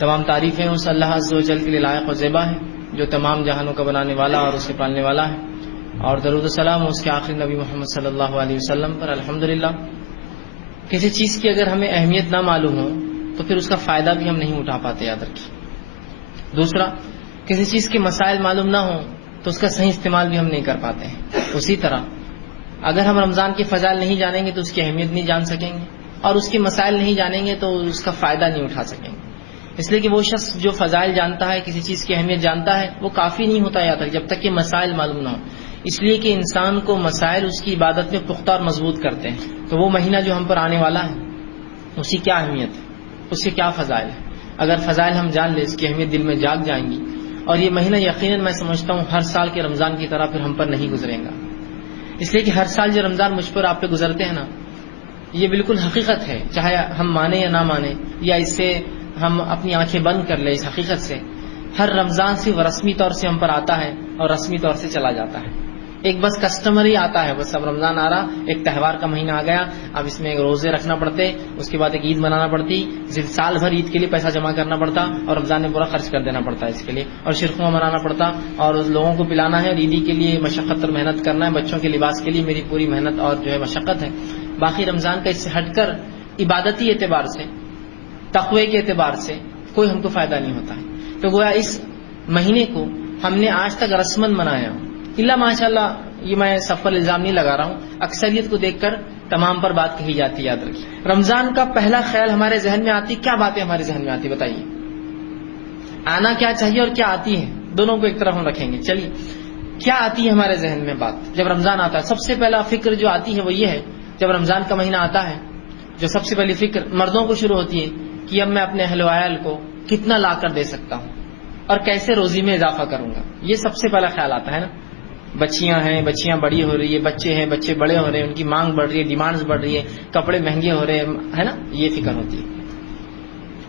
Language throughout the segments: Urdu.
تمام تعریفیں اس اللہ عز و جل کے لیے لائق و زیبا ہے جو تمام جہانوں کا بنانے والا اور اسے پالنے والا ہے، اور درود و سلام اس کے آخری نبی محمد صلی اللہ علیہ وسلم پر۔ الحمدللہ کسی چیز کی اگر ہمیں اہمیت نہ معلوم ہو تو پھر اس کا فائدہ بھی ہم نہیں اٹھا پاتے، یاد رکھیے۔ دوسرا، کسی چیز کے مسائل معلوم نہ ہوں تو اس کا صحیح استعمال بھی ہم نہیں کر پاتے ہیں۔ اسی طرح اگر ہم رمضان کے فضائل نہیں جانیں گے تو اس کی اہمیت نہیں جان سکیں گے، اور اس کے مسائل نہیں جانیں گے تو اس کا فائدہ نہیں اٹھا سکیں گے۔ اس لیے کہ وہ شخص جو فضائل جانتا ہے، کسی چیز کی اہمیت جانتا ہے، وہ کافی نہیں ہوتا یاد تک جب تک کہ مسائل معلوم نہ ہو۔ اس لیے کہ انسان کو مسائل اس کی عبادت میں پختہ اور مضبوط کرتے ہیں۔ تو وہ مہینہ جو ہم پر آنے والا ہے اس کی کیا اہمیت ہے، اس کے کیا فضائل ہے، اگر فضائل ہم جان لیں، اس کی اہمیت دل میں جاگ جائیں گی، اور یہ مہینہ یقیناً میں سمجھتا ہوں ہر سال کے رمضان کی طرح پھر ہم پر نہیں گزرے گا۔ اس لیے کہ ہر سال جو رمضان مجھ پر آپ پہ گزرتے ہیں نا، یہ بالکل حقیقت ہے، چاہے ہم مانیں یا نہ مانیں، یا اس سے ہم اپنی آنکھیں بند کر لیں، اس حقیقت سے ہر رمضان صرف رسمی طور سے ہم پر آتا ہے اور رسمی طور سے چلا جاتا ہے۔ ایک بس کسٹمر ہی آتا ہے، بس اب رمضان آ رہا، ایک تہوار کا مہینہ آ گیا، اب اس میں ایک روزے رکھنا پڑتے، اس کے بعد ایک عید منانا پڑتی، سال بھر عید کے لیے پیسہ جمع کرنا پڑتا اور رمضان میں پورا خرچ کر دینا پڑتا ہے اس کے لیے، اور شرخواں منانا پڑتا اور لوگوں کو پلانا ہے، اور عیدی کے لیے مشقت اور محنت کرنا ہے، بچوں کے لباس کے لیے میری پوری محنت اور جو ہے مشقت ہے۔ باقی رمضان کا اس سے ہٹ کر عبادتی اعتبار سے، تقوی کے اعتبار سے کوئی ہم کو فائدہ نہیں ہوتا ہے۔ تو گویا اس مہینے کو ہم نے آج تک رسمن منایا، اللہ ماشاء اللہ، یہ میں سب پر الزام نہیں لگا رہا ہوں، اکثریت کو دیکھ کر تمام پر بات کہی جاتی ہے، یاد رکھیے۔ رمضان کا پہلا خیال ہمارے ذہن میں آتی، کیا باتیں ہمارے ذہن میں آتی بتائیے؟ آنا کیا چاہیے اور کیا آتی ہے، دونوں کو ایک طرف ہم رکھیں گے۔ چلیے، کیا آتی ہے ہمارے ذہن میں بات جب رمضان آتا ہے؟ سب سے پہلا فکر جو آتی ہے وہ یہ ہے، جب رمضان کا مہینہ آتا ہے جو سب سے پہلی فکر مردوں کو شروع ہوتی ہے کہ اب میں اپنے اہل و عیال کو کتنا لا کر دے سکتا ہوں اور کیسے روزی میں اضافہ کروں گا، یہ سب سے پہلا خیال آتا ہے نا۔ بچیاں ہیں، بچیاں بڑی ہو رہی ہے، بچے ہیں، بچے بڑے ہو رہے ہیں، ان کی مانگ بڑھ رہی ہے، ڈیمانڈز بڑھ رہی ہے، کپڑے مہنگے ہو رہے ہیں، ہے نا، یہ فکر ہوتی ہے۔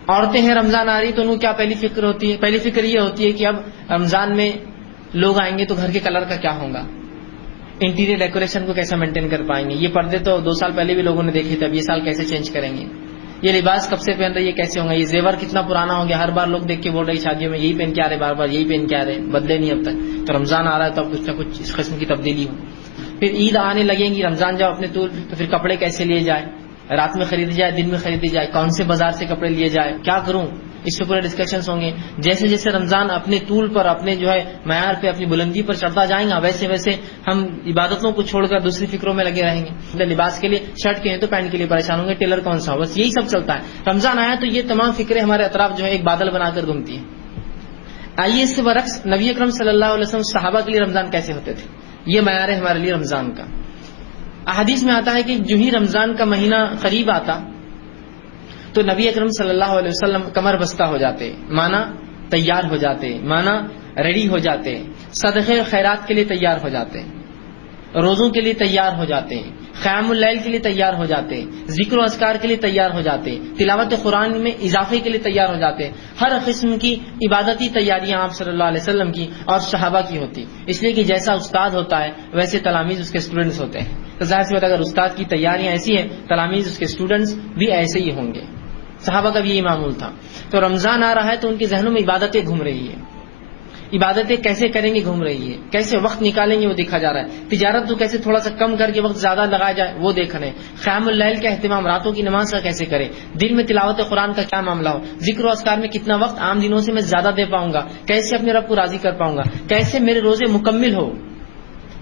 عورتیں ہیں، رمضان آ رہی تو ان کو کیا پہلی فکر ہوتی ہے؟ پہلی فکر یہ ہوتی ہے کہ اب رمضان میں لوگ آئیں گے تو گھر کے کلر کا کیا ہوگا، انٹیریئر ڈیکوریشن کو کیسے مینٹین کر پائیں گے، یہ پردے تو 2 سال پہلے بھی لوگوں نے دیکھے تھے، اب یہ سال کیسے چینج کریں گے، یہ لباس کب سے پہن رہے، یہ کیسے ہوں گے، یہ زیور کتنا پرانا ہو گیا، ہر بار لوگ دیکھ کے بول رہے شادیوں میں یہی پہن کے آ رہے، بار بار یہی پہن کے آ رہے، بدلے نہیں اب تک، تو رمضان آ رہا ہے تو اب کچھ نہ کچھ اس قسم کی تبدیلی ہو۔ پھر عید آنے لگیں گی، رمضان جب اپنے طول، تو پھر کپڑے کیسے لیے جائے، رات میں خریدی جائے، دن میں خریدی جائے، کون سے بازار سے کپڑے لیے جائے، کیا کروں، اس سے پورے ڈسکشنز ہوں گے۔ جیسے جیسے رمضان اپنے طول پر، اپنے جو ہے معیار پہ، اپنی بلندی پر چڑھتا جائیں گا، ویسے ویسے ہم عبادتوں کو چھوڑ کر دوسری فکروں میں لگے رہیں گے۔ لباس کے لیے شرٹ کے ہیں تو پینٹ کے لیے پریشان ہوں گے، ٹیلر کون سا ہو، بس یہی سب چلتا ہے۔ رمضان آیا تو یہ تمام فکریں ہمارے اطراف جو ہے ایک بادل بنا کر گھومتی ہیں۔ آئیے اس کے برعکس نبی اکرم صلی اللہ علیہ وسلم صحابہ کے لیے رمضان کیسے ہوتے تھے، یہ معیار ہے ہمارے لیے رمضان کا۔ احادیث میں آتا ہے کہ جو ہی رمضان کا مہینہ قریب آتا تو نبی اکرم صلی اللہ علیہ وسلم کمر بستہ ہو جاتے، مانا تیار ہو جاتے، مانا ریڈی ہو جاتے، صدقے خیرات کے لیے تیار ہو جاتے، روزوں کے لیے تیار ہو جاتے، قیام اللیل کے لیے تیار ہو جاتے، ذکر و اذکار کے لیے تیار ہو جاتے، تلاوت قرآن میں اضافے کے لیے تیار ہو جاتے، ہر قسم کی عبادتی تیاریاں آپ صلی اللہ علیہ وسلم کی اور صحابہ کی ہوتی، اس لیے کہ جیسا استاد ہوتا ہے ویسے تلامید اس کے اسٹوڈنٹس ہوتے ہیں، تو ظاہر سی بات اگر استاد کی تیاریاں ایسی ہیں، تلامید اس کے اسٹوڈنٹس بھی ایسے ہی ہوں گے۔ صحابہ کا بھی یہی معمول تھا۔ تو رمضان آ رہا ہے تو ان کے ذہنوں میں عبادتیں گھوم رہی ہے، عبادتیں کیسے کریں گے گھوم رہی ہے، کیسے وقت نکالیں گے وہ دیکھا جا رہا ہے، تجارت تو کیسے تھوڑا سا کم کر کے وقت زیادہ لگایا جائے وہ دیکھ رہے ہیں، قیام اللیل کا اہتمام، راتوں کی نماز کا کیسے کریں، دن میں تلاوت قرآن کا کیا معاملہ ہو، ذکر و اذکار میں کتنا وقت عام دنوں سے میں زیادہ دے پاؤں گا، کیسے اپنے رب کو راضی کر پاؤں گا، کیسے میرے روزے مکمل ہو،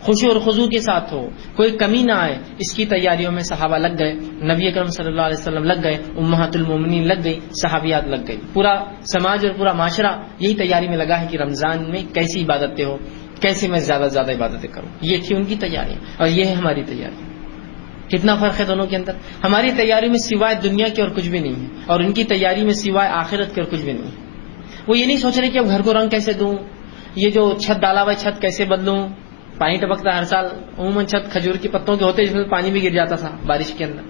خوشی اور خضوع کے ساتھ ہو، کوئی کمی نہ آئے، اس کی تیاریوں میں صحابہ لگ گئے، نبی اکرم صلی اللہ علیہ وسلم لگ گئے، امہات المومنین لگ گئی، صحابیات لگ گئی، پورا سماج اور پورا معاشرہ یہی تیاری میں لگا ہے کہ رمضان میں کیسی عبادتیں ہو، کیسے میں زیادہ سے زیادہ عبادتیں کروں، یہ تھی ان کی تیاری اور یہ ہے ہماری تیاری۔ کتنا فرق ہے دونوں کے اندر؟ ہماری تیاری میں سوائے دنیا کے اور کچھ بھی نہیں ہے، اور ان کی تیاری میں سوائے آخرت کے اور کچھ بھی نہیں ہے۔ وہ یہ نہیں سوچ رہے کہ اب گھر کو رنگ کیسے دوں، یہ جو چھت ڈالا ہوا چھت کیسے بدلوں، پانی ٹپکتا ہر سال، عموماً چھت کھجور کے پتوں کے ہوتے جس میں پانی بھی گر جاتا تھا بارش کے اندر۔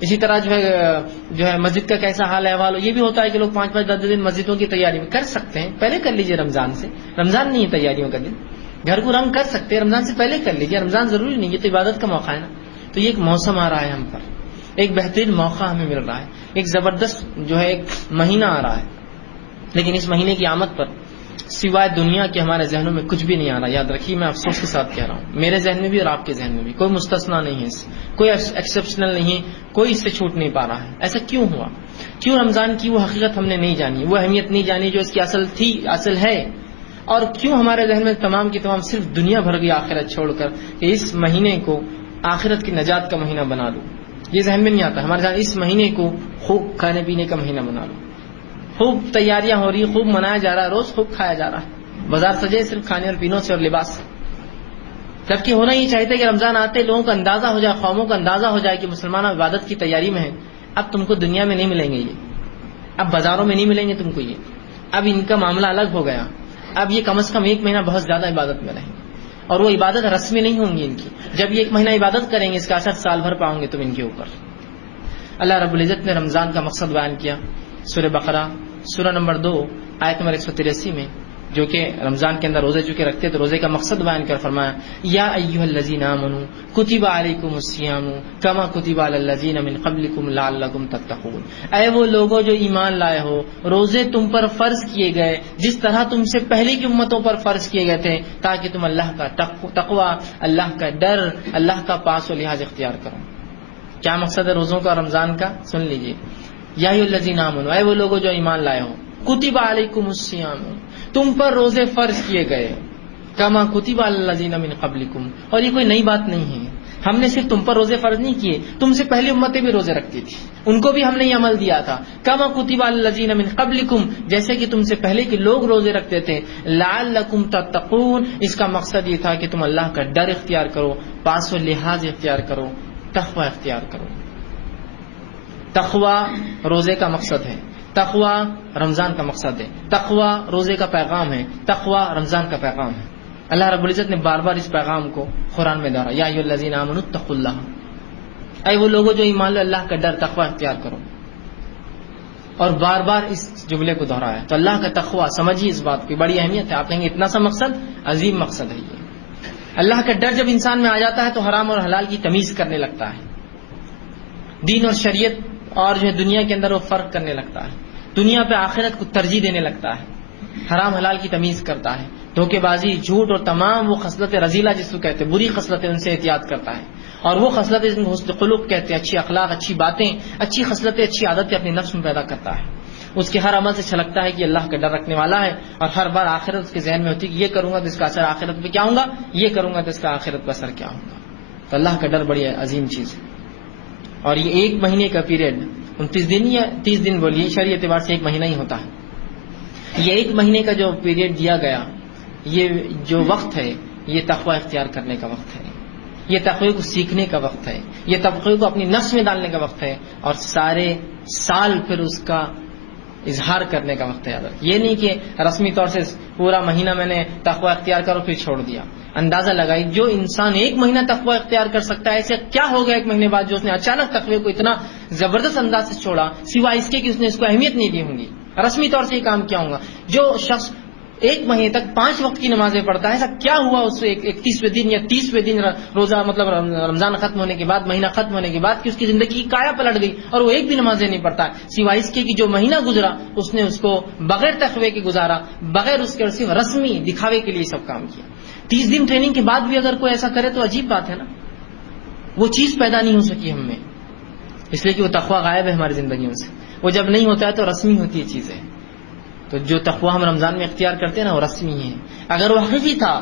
اسی طرح جو ہے مسجد کا کیسا حال احوال ہو، یہ بھی ہوتا ہے کہ لوگ 5-5 10 دن مسجدوں کی تیاری میں کر سکتے ہیں، پہلے کر لیجئے رمضان سے، رمضان نہیں ہے تیاریوں کا دن، گھر کو رنگ کر سکتے ہیں، رمضان سے پہلے کر لیجئے، رمضان ضروری نہیں، یہ تو عبادت کا موقع ہے نا۔ تو یہ ایک موسم آ رہا ہے ہم پر، ایک بہترین موقع ہمیں مل رہا ہے، ایک زبردست جو ہے ایک مہینہ آ رہا ہے، لیکن اس مہینے کی آمد پر سوائے دنیا کے ہمارے ذہنوں میں کچھ بھی نہیں آ رہا. یاد رکھیے میں افسوس کے ساتھ کہہ رہا ہوں, میرے ذہن میں بھی اور آپ کے ذہن میں بھی, کوئی مستثنا نہیں ہے, کوئی ایکسیپشنل نہیں ہے, کوئی اس سے چھوٹ نہیں پا رہا ہے. ایسا کیوں ہوا؟ کیوں رمضان کی وہ حقیقت ہم نے نہیں جانی, وہ اہمیت نہیں جانی جو اس کی اصل تھی, اصل ہے؟ اور کیوں ہمارے ذہن میں تمام کی تمام صرف دنیا بھر گئی آخرت چھوڑ کر کہ اس مہینے کو آخرت کی نجات کا مہینہ بنا لوں؟ یہ ذہن میں نہیں آتا ہمارے ذہن اس مہینے کو خوب کھانے پینے کا مہینہ بنا لوں, خوب تیاریاں ہو رہی, خوب منایا جا رہا ہے, روز خوب کھایا جا رہا ہے, بازار سجے صرف کھانے اور پینوں سے اور لباس سے. جبکہ ہونا یہ چاہیے کہ رمضان آتے لوگوں کا اندازہ ہو جائے, قوموں کا اندازہ ہو جائے کہ مسلمان عبادت کی تیاری میں ہیں. اب تم کو دنیا میں نہیں ملیں گے یہ, اب بازاروں میں نہیں ملیں گے تم کو یہ, اب ان کا معاملہ الگ ہو گیا. اب یہ کم از کم ایک مہینہ بہت زیادہ عبادت میں رہیں, اور وہ عبادت رسمی نہیں ہوں گی ان کی. جب یہ ایک مہینہ عبادت کریں گے اس کا اثر سال بھر پاؤں گے تم ان کے اوپر. اللہ رب العزت نے رمضان کا مقصد بیان کیا سورہ بقرہ سورہ نمبر 2 آیت نمبر 183 میں, جو کہ رمضان کے اندر روزے چونکہ رکھتے تو روزے کا مقصد بیان کر فرمایا یا ایھا الذین آمنوا کتب علیکم الصیام کما کتب علی الذین من قبلکم لعلکم تتقون. اے وہ لوگوں جو ایمان لائے ہو, روزے تم پر فرض کیے گئے جس طرح تم سے پہلے کی امتوں پر فرض کیے گئے تھے تاکہ تم اللہ کا تقوی, اللہ کا ڈر, اللہ کا پاس و لحاظ اختیار کرو. کیا مقصد ہے روزوں کا رمضان کا؟ سن لیجئے. یا ایھا الذین آمنوا, اے وہ لوگوں جو ایمان لائے ہو, کتب علیکم الصیام, تم پر روزے فرض کیے گئے, کما کتب علی الذین من قبلکم. اور یہ کوئی نئی بات نہیں ہے, ہم نے صرف تم پر روزے فرض نہیں کیے, تم سے پہلی امتیں بھی روزے رکھتی تھی, ان کو بھی ہم نے یہ عمل دیا تھا. کما کتب علی الذین من قبلکم, جیسے کہ تم سے پہلے کے لوگ روزے رکھتے تھے. لعلکم تتقون, اس کا مقصد یہ تھا کہ تم اللہ کا ڈر اختیار کرو, پاس و لحاظ اختیار کرو, تقوی اختیار کرو. تقوی روزے کا مقصد ہے, تقوی رمضان کا مقصد ہے, تقوی روزے کا پیغام ہے, تقوی رمضان کا پیغام ہے. اللہ رب العزت نے بار بار اس پیغام کو قرآن میں دہرایا, یا ایھا الذین آمنوا اتقوا اللہ, اے وہ لوگوں جو ایمان لو اللہ کا ڈر تقوی اختیار کرو, اور بار بار اس جملے کو دہرایا. تو اللہ کا تقوی سمجھیے, اس بات کی بڑی اہمیت ہے. آپ کہیں گے اتنا سا مقصد, عظیم مقصد ہے یہ. اللہ کا ڈر جب انسان میں آ جاتا ہے تو حرام اور حلال کی تمیز کرنے لگتا ہے, دین اور شریعت اور جو ہے دنیا کے اندر وہ فرق کرنے لگتا ہے, دنیا پہ آخرت کو ترجیح دینے لگتا ہے, حرام حلال کی تمیز کرتا ہے, دھوکے بازی, جھوٹ اور تمام وہ خصلت رذیلہ جس کو کہتے ہیں, بری خصلتیں, ان سے احتیاط کرتا ہے. اور وہ خصلتیں جن کو حسن خلق کہتے ہیں, اچھی اخلاق, اچھی باتیں, اچھی خصلتیں, اچھی عادتیں اپنے نفس میں پیدا کرتا ہے. اس کے ہر عمل سے چھلکتا ہے کہ اللہ کا ڈر رکھنے والا ہے, اور ہر بار آخرت اس کے ذہن میں ہوتی ہے کہ یہ کروں گا تو اس کا اثر آخرت پہ کیا ہوگا, یہ کروں گا تو اس کا آخرت پہ اثر کیا ہوگا. تو اللہ کا ڈر بڑی عظیم چیز ہے. اور یہ ایک مہینے کا پیریڈ 29 دن یا 30 دن بولیے, شرعی اعتبار سے ایک مہینہ ہی ہوتا ہے. یہ ایک مہینے کا جو پیریڈ دیا گیا, یہ جو وقت ہے یہ تقوی اختیار کرنے کا وقت ہے, یہ تقوی کو سیکھنے کا وقت ہے, یہ تقوی کو اپنی نفس میں ڈالنے کا وقت ہے, اور سارے سال پھر اس کا اظہار کرنے کا وقت ہے. یہ نہیں کہ رسمی طور سے پورا مہینہ میں نے تقوی اختیار کرو پھر چھوڑ دیا. اندازہ لگائی, جو انسان ایک مہینہ تقوی اختیار کر سکتا ہے, ایسے کیا ہو گیا ایک مہینے بعد جو اس نے اچانک تقوی کو اتنا زبردست انداز سے چھوڑا, سوائے اس کے کہ اس نے اس کو اہمیت نہیں دی ہوں گی, رسمی طور سے یہ کام کیا ہوگا. جو شخص ایک مہینے تک 5 وقت کی نمازیں پڑھتا ہے, ایسا کیا ہوا اس سے 31ویں دن یا 30ویں دن روزہ مطلب رمضان ختم ہونے کے بعد, مہینہ ختم ہونے کے بعد, کہ اس کی زندگی کی کایا پلٹ گئی اور وہ ایک بھی نمازیں نہیں پڑھتا, سوائے اس کے کہ جو مہینہ گزرا اس نے اس کو بغیر تقوی کے گزارا, بغیر اس کے صرف رسمی دکھاوے کے لیے سب کام کیا. 30 دن ٹریننگ کے بعد بھی اگر کوئی ایسا کرے تو عجیب بات ہے نا, وہ چیز پیدا نہیں ہو سکی ہم میں, اس لیے کہ وہ تقوی غائب ہے ہماری زندگیوں سے. وہ جب نہیں ہوتا ہے تو رسمی ہوتی ہے چیزیں. تو جو تقوی ہم رمضان میں اختیار کرتے ہیں نا وہ رسمی ہے. اگر وہ حقیقی تھا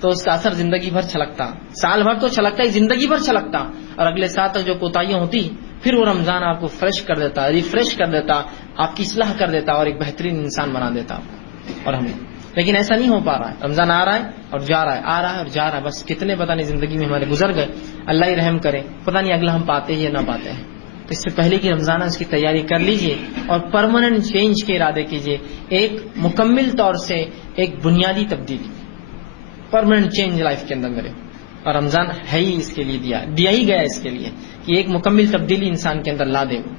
تو اس کا اثر زندگی بھر چھلکتا, سال بھر تو چھلکتا ہی, زندگی بھر چھلکتا, اور اگلے سال تک جو کوتاہیاں ہوتی پھر وہ رمضان آپ کو فریش کر دیتا, ریفریش کر دیتا, آپ کی اصلاح کر دیتا اور ایک بہترین انسان بنا دیتا آپ کو. اور ہمیں لیکن ایسا نہیں ہو پا رہا ہے. رمضان آ رہا ہے اور جا رہا ہے, آ رہا ہے اور جا رہا ہے, بس کتنے پتہ نہیں زندگی میں ہمارے گزر گئے. اللہ ہی رحم کرے, پتہ نہیں اگلا ہم پاتے ہیں یا نہ پاتے ہیں. تو اس سے پہلے کہ رمضان اس کی تیاری کر لیجئے اور پرماننٹ چینج کے ارادے کیجئے, ایک مکمل طور سے ایک بنیادی تبدیلی, پرماننٹ چینج لائف کے اندر کرے. اور رمضان ہے ہی اس کے لیے, دیا ہی گیا اس کے لیے کہ ایک مکمل تبدیلی انسان کے اندر لا دے وہ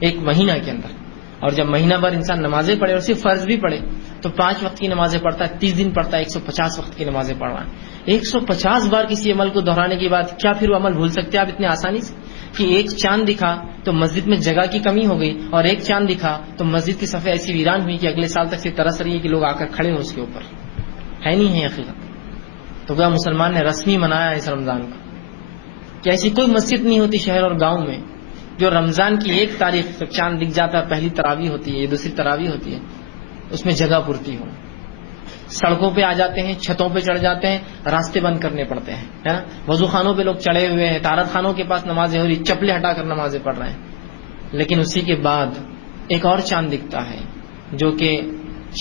ایک مہینہ کے اندر. اور جب مہینہ بھر انسان نمازیں پڑھے اور صرف فرض بھی پڑھے تو 5 وقت کی نمازیں پڑھتا ہے, 30 دن پڑھتا ہے, 150 وقت کی نمازیں پڑھ رہا ہے. 150 بار کسی عمل کو دہرانے کے بعد کیا پھر وہ عمل بھول سکتے ہیں آپ اتنے آسانی سے؟ کہ ایک چاند دکھا تو مسجد میں جگہ کی کمی ہو گئی، اور ایک چاند دکھا تو مسجد کی صفیں ایسی ویران ہوئی کہ اگلے سال تک سے ترس رہی ہے کہ لوگ آ کر کھڑے ہو اس کے اوپر. ہے نہیں ہے حقیقت. تو کیا مسلمان نے رسمی منایا اس رمضان کو کہ ایسی کوئی مسجد نہیں ہوتی شہر اور گاؤں میں جو رمضان کی 1 تاریخ تک چاند دکھ جاتا ہے، پہلی تراویح ہوتی ہے، دوسری تراویح ہوتی ہے، اس میں جگہ پورتی ہو. سڑکوں پہ آ جاتے ہیں، چھتوں پہ چڑھ جاتے ہیں، راستے بند کرنے پڑتے ہیں، ہے نا. وضو خانوں پہ لوگ چڑھے ہوئے ہیں، طہارت خانوں کے پاس نمازیں ہو رہی، چپلیں ہٹا کر نمازیں پڑھ رہے ہیں. لیکن اسی کے بعد ایک اور چاند دکھتا ہے جو کہ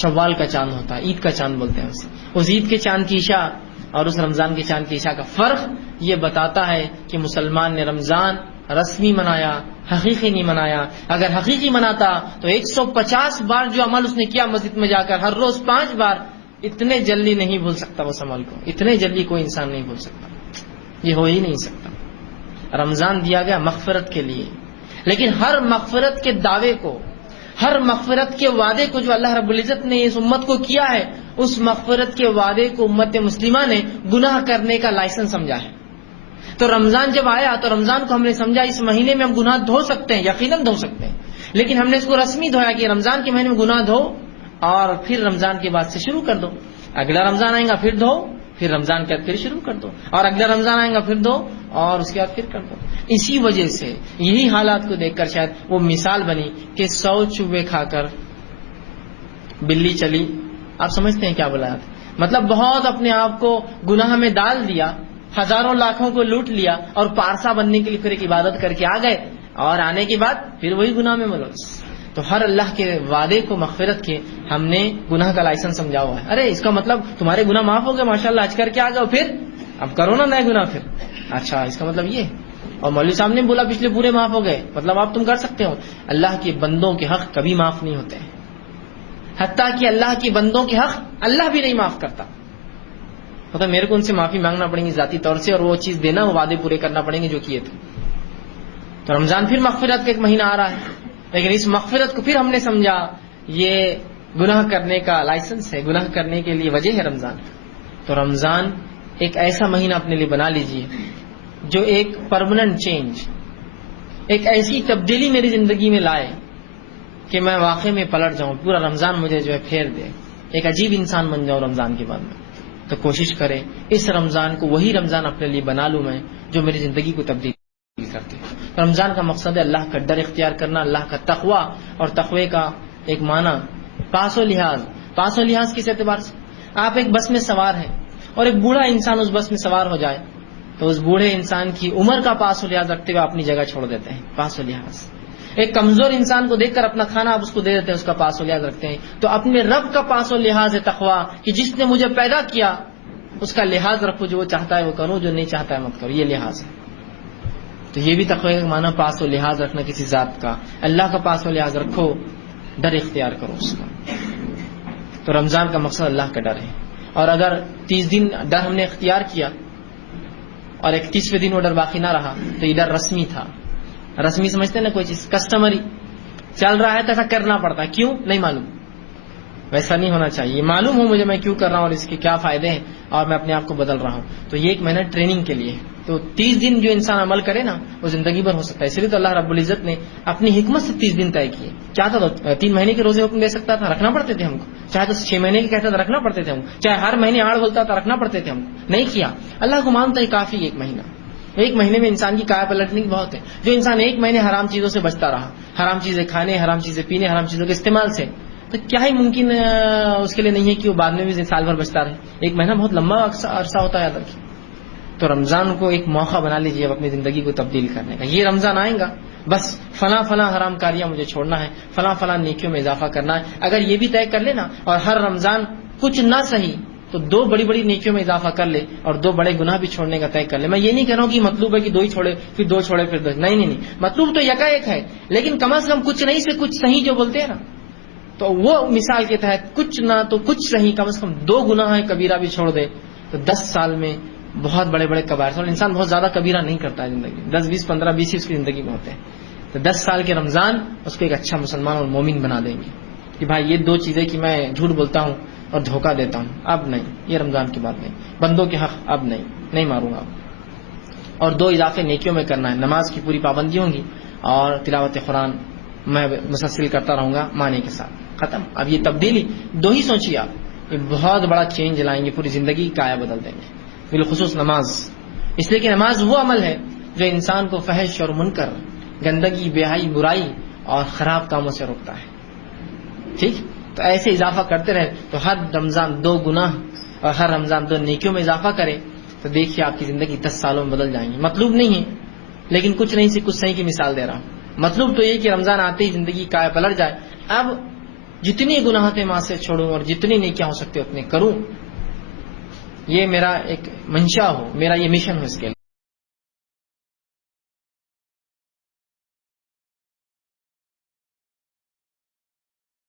شوال کا چاند ہوتا ہے، عید کا چاند بولتے ہیں اسے. اس عید کے چاند کی عشاء اور اس رمضان کے چاند کی عشاء کا فرق یہ بتاتا ہے کہ مسلمان نے رمضان رسمی منایا، حقیقی نہیں منایا. اگر حقیقی مناتا تو 150 بار جو عمل اس نے کیا مسجد میں جا کر ہر روز 5 بار، اتنے جلدی نہیں بھول سکتا اس عمل کو. اتنے جلدی کوئی انسان نہیں بھول سکتا، یہ ہو ہی نہیں سکتا. رمضان دیا گیا مغفرت کے لیے، لیکن ہر مغفرت کے دعوے کو، ہر مغفرت کے وعدے کو جو اللہ رب العزت نے اس امت کو کیا ہے، اس مغفرت کے وعدے کو امت مسلمہ نے گناہ کرنے کا لائسنس سمجھا ہے. تو رمضان جب آیا تو رمضان کو ہم نے سمجھا اس مہینے میں ہم گناہ دھو سکتے ہیں، یقیناً دھو سکتے ہیں، لیکن ہم نے اس کو رسمی دھویا کہ رمضان کے مہینے میں گناہ دھو اور پھر رمضان کے بعد سے شروع کر دو. اگلا رمضان آئے گا پھر دھو، پھر رمضان کے بعد پھر شروع کر دو، اور اگلا رمضان آئے گا پھر دھو، اور اس کے بعد پھر کر دو. اسی وجہ سے یہی حالات کو دیکھ کر شاید وہ مثال بنی کہ 100 چوہے کھا کر بلی چلی. آپ سمجھتے ہیں کیا بولا؟ مطلب بہت اپنے آپ کو گناہ میں ڈال دیا، ہزاروں لاکھوں کو لوٹ لیا، اور پارسا بننے کے لیے پھر ایک عبادت کر کے آ گئے، اور آنے کے بعد پھر وہی گناہ میں ملوث. تو ہر اللہ کے وعدے کو مغفرت کے ہم نے گناہ کا لائسنس سمجھا ہوا ہے. ارے اس کا مطلب تمہارے گناہ معاف ہو گئے، ماشاءاللہ، حج کر کے آ جاؤ، پھر اب کرو نا نئے گناہ. پھر اچھا اس کا مطلب یہ. اور مولوی صاحب نے بولا پچھلے پورے معاف ہو گئے، مطلب آپ تم کر سکتے ہو. اللہ کے بندوں کے حق کبھی معاف نہیں ہوتے ہیں، حتیٰ کہ اللہ کے بندوں کے حق اللہ بھی نہیں معاف کرتا. مطلب میرے کو ان سے معافی مانگنا پڑیں گی ذاتی طور سے، اور وہ چیز دینا، وہ وعدے پورے کرنا پڑیں گے جو کیے تھے. تو رمضان پھر مغفرت کا ایک مہینہ آ رہا ہے، لیکن اس مغفرت کو پھر ہم نے سمجھا یہ گناہ کرنے کا لائسنس ہے، گناہ کرنے کے لیے وجہ ہے رمضان. تو رمضان ایک ایسا مہینہ اپنے لیے بنا لیجئے جو ایک پرماننٹ چینج، ایک ایسی تبدیلی میری زندگی میں لائے کہ میں واقعی میں پلٹ جاؤں، پورا رمضان مجھے جو ہے پھیر دے، ایک عجیب انسان بن جاؤں رمضان کے بعد میں. تو کوشش کریں اس رمضان کو وہی رمضان اپنے لیے بنا لوں میں جو میری زندگی کو تبدیل کرتے. رمضان کا مقصد ہے اللہ کا ڈر اختیار کرنا، اللہ کا تقوی، اور تقوی کا ایک معنی پاس و لحاظ. پاس و لحاظ کس اعتبار سے؟ آپ ایک بس میں سوار ہیں اور ایک بوڑھا انسان اس بس میں سوار ہو جائے تو اس بوڑھے انسان کی عمر کا پاس و لحاظ رکھتے ہوئے اپنی جگہ چھوڑ دیتے ہیں. پاس و لحاظ. ایک کمزور انسان کو دیکھ کر اپنا کھانا آپ اس کو دے دیتے ہیں، اس کا پاس و لحاظ رکھتے ہیں. تو اپنے رب کا پاس و لحاظ ہے تقوی، کہ جس نے مجھے پیدا کیا اس کا لحاظ رکھو، جو وہ چاہتا ہے وہ کرو، جو نہیں چاہتا ہے مت کرو. یہ لحاظ ہے. تو یہ بھی تقوی کا معنی پاس و لحاظ رکھنا کسی ذات کا. اللہ کا پاس و لحاظ رکھو، ڈر اختیار کرو اس کا. تو رمضان کا مقصد اللہ کا ڈر ہے. اور اگر 30 دن ڈر ہم نے اختیار کیا اور 31ویں دن وہ ڈر باقی نہ رہا تو یہ ڈر رسمی تھا. رسمی سمجھتے ہیں نا کوئی چیز کسٹمری چل رہا ہے تو ایسا کرنا پڑتا ہے، کیوں نہیں معلوم. ویسا نہیں ہونا چاہیے، معلوم ہو مجھے میں کیوں کر رہا ہوں اور اس کے کیا فائدے ہیں، اور میں اپنے آپ کو بدل رہا ہوں. تو یہ ایک مہینہ ٹریننگ کے لیے. تو 30 دن جو انسان عمل کرے نا وہ زندگی بھر ہو سکتا ہے. اس لیے تو اللہ رب العزت نے اپنی حکمت سے 30 دن طے کیے. چاہتا تو 3 مہینے کے روزے حکم دے سکتا تھا، رکھنا پڑتے تھے ہم کو. چاہے تو 6 مہینے کے کہتا تھا، رکھنا پڑتے تھے ہم کو. چاہے ہر مہینے آڑ بولتا تھا، رکھنا پڑتے تھے ہم کو. نہیں کیا. اللہ کو مانتا ہے کافی. ایک مہینہ، ایک مہینے میں انسان کی کایا پلٹنے کی بہت ہے. جو انسان ایک مہینے حرام چیزوں سے بچتا رہا، حرام چیزیں کھانے، حرام چیزیں پینے، حرام چیزوں کے استعمال سے، تو کیا ہی ممکن اس کے لیے نہیں ہے کہ وہ بعد میں بھی سال بھر بچتا رہے. ایک مہینہ بہت لمبا عرصہ ہوتا ہے، یاد رکھیے. تو رمضان کو ایک موقع بنا لیجیے اب اپنی زندگی کو تبدیل کرنے کا. یہ رمضان آئے گا بس فلاں فلاں حرام کاریاں مجھے چھوڑنا ہے، فلاں فلاں نیکیوں میں اضافہ کرنا ہے. اگر یہ بھی طے کر لینا اور ہر رمضان کچھ نہ صحیح تو 2 بڑی بڑی نیکیوں میں اضافہ کر لے اور 2 بڑے گناہ بھی چھوڑنے کا طے کر لے. میں یہ نہیں کہہ رہا ہوں کہ مطلوب ہے کہ 2 ہی چھوڑے پھر 2 چھوڑے پھر 2. نہیں، مطلوب تو یکا ایک ہے، لیکن کم از کم کچھ نہیں سے کچھ صحیح جو بولتے ہیں نا، تو وہ مثال کے تحت کچھ نہ تو کچھ صحیح، کم از کم 2 گناہ کبیرہ بھی چھوڑ دے تو 10 سال میں بہت بڑے بڑے کبائر. اور انسان بہت زیادہ کبیرہ نہیں کرتا ہے زندگی، 10 20 15 20 اس کی زندگی میں ہوتے ہیں. تو 10 سال کے رمضان اس کو ایک اچھا مسلمان اور مومن بنا دیں گے کہ بھائی یہ 2 چیزیں کہ میں جھوٹ بولتا ہوں اور دھوکہ دیتا ہوں، اب نہیں. یہ رمضان کی بات نہیں. بندوں کے حق اب نہیں ماروں گا. اور 2 اضافے نیکیوں میں کرنا ہے. نماز کی پوری پابندی ہوں گی اور تلاوت قرآن میں مسلسل کرتا رہوں گا معنی کے ساتھ. ختم. اب یہ تبدیلی 2 ہی سوچیے آپ, یہ بہت بڑا چینج لائیں گے, پوری زندگی کا کایا بدل دیں گے, بالخصوص نماز. اس لیے کہ نماز وہ عمل ہے جو انسان کو فحش اور منکر, گندگی, بے-حیائی, برائی اور خراب کاموں سے روکتا ہے. ٹھیک, تو ایسے اضافہ کرتے رہے تو ہر رمضان 2 گناہ اور ہر رمضان 2 نیکیوں میں اضافہ کرے تو دیکھیے آپ کی زندگی 10 سالوں میں بدل جائیں گی. مطلوب نہیں ہے, لیکن کچھ نہیں سے کچھ صحیح کی مثال دے رہا ہوں. مطلوب تو یہ کہ رمضان آتے ہی زندگی کا پلٹ جائے. اب جتنی گناہ تھے ماں سے چھوڑوں اور جتنی نیکیاں ہو سکتے اتنے کروں, یہ میرا ایک منشا ہو, میرا یہ مشن ہو اس کے لیے.